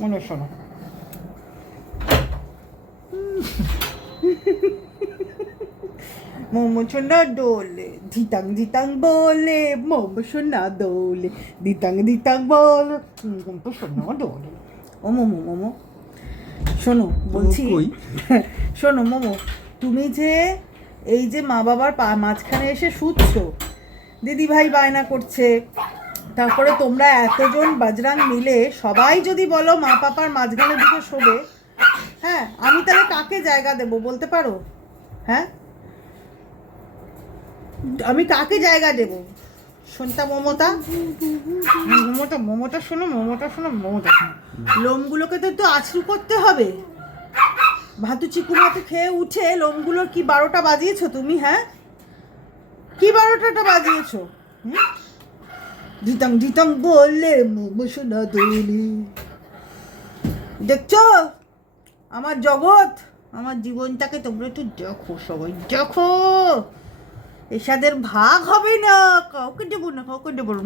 মনে শোনো, মোমো সোনা দোলে ধিতাং ধিতাং বলে, মোমো সোনা দোলে ধিতাং ধিতাং বলে, মোমো সোনা দোলে। ও মোমো, মোমো শোনো বলছি, শোনো মোমো, তুমি যে এই যে মা বাবার মাঝখানে এসে শুচ্ছো, দিদি ভাই বায়না করছে, তারপরে তোমরা এতজন বাজরাং মিলে সবাই যদি বলো মা পাপার মাঝখানে দিকে শোবে, হ্যাঁ আমি তাহলে কাকে জায়গা দেবো বলতে পারো? হ্যাঁ আমি কাকে জায়গা দেব? শোনতা মমতা, মমতা, মমতা শোনো, মমতা শোনো, মমতা শোনো, লোমগুলোকে তো একটু আছড়ু করতে হবে। ভাতু চিকু ভাতু খেয়ে উঠে লোমগুলোর কি 12টা বাজিয়েছো তুমি? হ্যাঁ কি 12টা বাজিয়েছো? দিতাং দিতাং বললে মোমো সোনা দোলে। দেখছো আমার জগৎ, আমার জীবনটাকে তোমরা একটু দেখো, সবাই দেখো, এসাদের ভাগ হবে না, কাউকে দেবো না, কাউকে দেবো না।